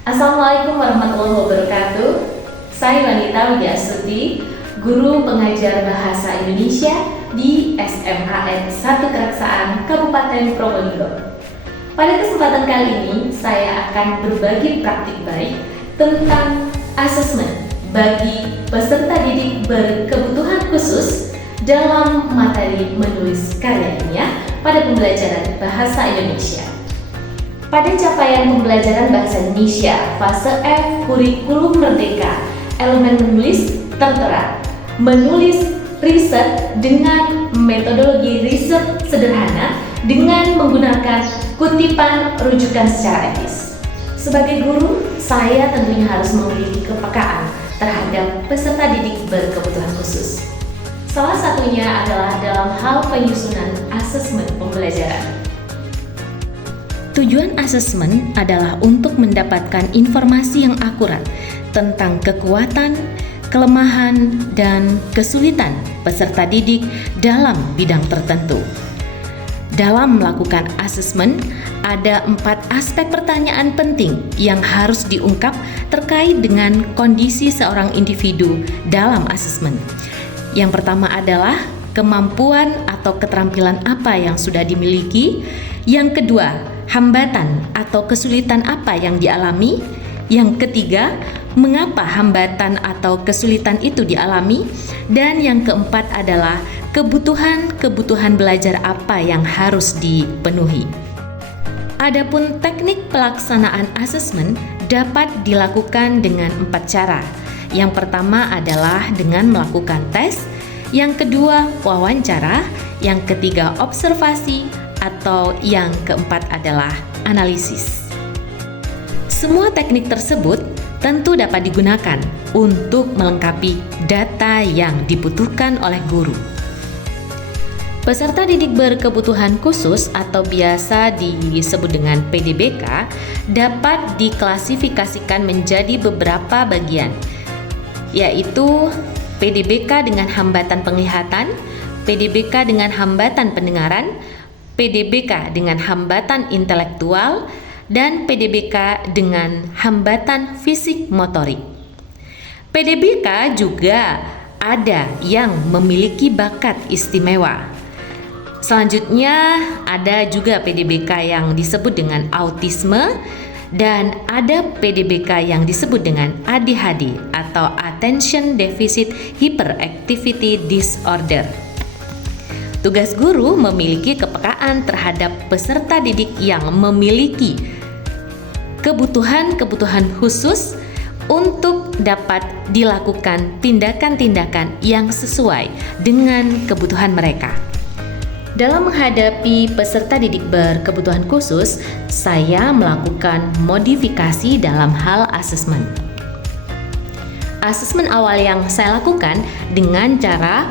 Assalamualaikum warahmatullahi wabarakatuh. Saya Wanita Widiastuti, guru pengajar bahasa Indonesia di SMAN 1 Keraksaan Kabupaten Probolinggo. Pada kesempatan kali ini, saya akan berbagi praktik baik tentang asesmen bagi peserta didik berkebutuhan khusus dalam materi menulis karya ilmiah pada pembelajaran bahasa Indonesia. Pada capaian pembelajaran bahasa Indonesia fase F kurikulum merdeka, elemen menulis tertera menulis riset dengan metodologi riset sederhana dengan menggunakan kutipan rujukan secara etis. Sebagai guru, saya tentunya harus memiliki kepekaan terhadap peserta didik berkebutuhan khusus. Salah satunya adalah dalam hal penyusunan asesmen pembelajaran. Tujuan asesmen adalah untuk mendapatkan informasi yang akurat tentang kekuatan, kelemahan, dan kesulitan peserta didik dalam bidang tertentu. Dalam melakukan asesmen, ada 4 aspek pertanyaan penting yang harus diungkap terkait dengan kondisi seorang individu dalam asesmen. Yang pertama adalah kemampuan atau keterampilan apa yang sudah dimiliki. Yang kedua, hambatan atau kesulitan apa yang dialami. Yang ketiga, mengapa hambatan atau kesulitan itu dialami. Dan yang keempat adalah kebutuhan belajar apa yang harus dipenuhi. Adapun teknik pelaksanaan asesmen dapat dilakukan dengan 4 cara. Yang pertama adalah dengan melakukan tes, yang kedua wawancara, yang ketiga observasi, atau yang keempat adalah analisis. Semua teknik tersebut tentu dapat digunakan untuk melengkapi data yang dibutuhkan oleh guru. Peserta didik berkebutuhan khusus atau biasa disebut dengan PDBK dapat diklasifikasikan menjadi beberapa bagian, yaitu PDBK dengan hambatan penglihatan, PDBK dengan hambatan pendengaran, PDBK dengan hambatan intelektual, dan PDBK dengan hambatan fisik motorik. PDBK juga ada yang memiliki bakat istimewa. Selanjutnya ada juga PDBK yang disebut dengan autisme, dan ada PDBK yang disebut dengan ADHD atau Attention Deficit Hyperactivity Disorder. Tugas guru memiliki kepekaan terhadap peserta didik yang memiliki kebutuhan khusus untuk dapat dilakukan tindakan-tindakan yang sesuai dengan kebutuhan mereka. Dalam menghadapi peserta didik berkebutuhan khusus, saya melakukan modifikasi dalam hal asesmen. Asesmen awal yang saya lakukan dengan cara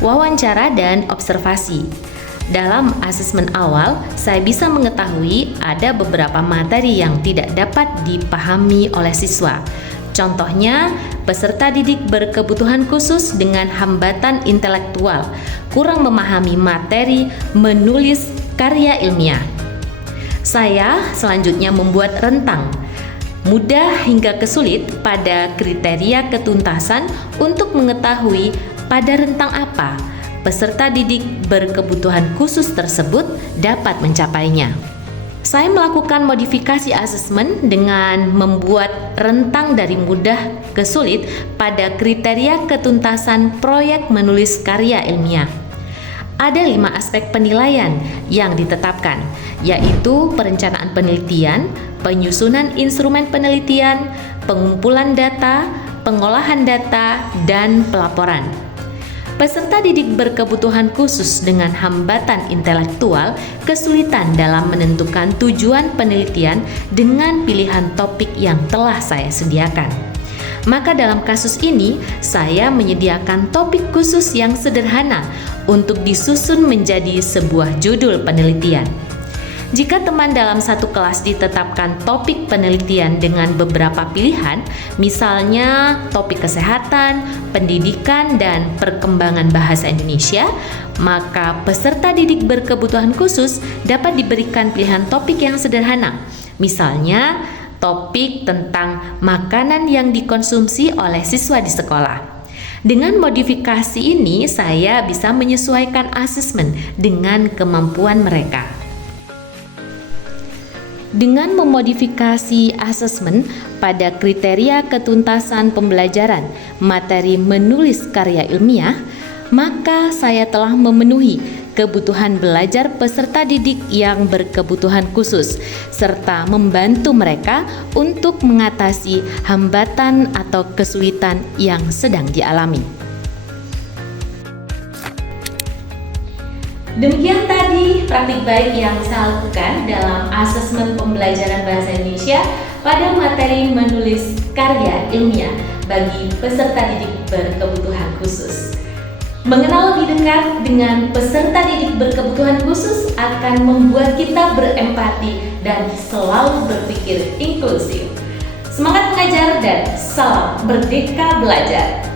wawancara dan observasi. Dalam asesmen awal, saya bisa mengetahui ada beberapa materi yang tidak dapat dipahami oleh siswa. Contohnya, peserta didik berkebutuhan khusus dengan hambatan intelektual kurang memahami materi menulis karya ilmiah. Saya selanjutnya membuat rentang mudah hingga kesulit pada kriteria ketuntasan untuk mengetahui pada rentang apa peserta didik berkebutuhan khusus tersebut dapat mencapainya. Saya melakukan modifikasi asesmen dengan membuat rentang dari mudah ke sulit pada kriteria ketuntasan proyek menulis karya ilmiah. Ada 5 aspek penilaian yang ditetapkan, yaitu perencanaan penelitian, penyusunan instrumen penelitian, pengumpulan data, pengolahan data, dan pelaporan. Peserta didik berkebutuhan khusus dengan hambatan intelektual kesulitan dalam menentukan tujuan penelitian dengan pilihan topik yang telah saya sediakan. Maka dalam kasus ini, saya menyediakan topik khusus yang sederhana untuk disusun menjadi sebuah judul penelitian. Jika teman dalam satu kelas ditetapkan topik penelitian dengan beberapa pilihan, misalnya topik kesehatan, pendidikan, dan perkembangan bahasa Indonesia, maka peserta didik berkebutuhan khusus dapat diberikan pilihan topik yang sederhana. Misalnya, topik tentang makanan yang dikonsumsi oleh siswa di sekolah. Dengan modifikasi ini, saya bisa menyesuaikan asesmen dengan kemampuan mereka. Dengan memodifikasi asesmen pada kriteria ketuntasan pembelajaran materi menulis karya ilmiah, maka saya telah memenuhi kebutuhan belajar peserta didik yang berkebutuhan khusus, serta membantu mereka untuk mengatasi hambatan atau kesulitan yang sedang dialami. Demikian tadi praktik baik yang saya lakukan dalam asesmen pembelajaran bahasa Indonesia pada materi menulis karya ilmiah bagi peserta didik berkebutuhan khusus. Mengenal lebih dekat dengan peserta didik berkebutuhan khusus akan membuat kita berempati dan selalu berpikir inklusif. Semangat mengajar dan salam merdeka belajar!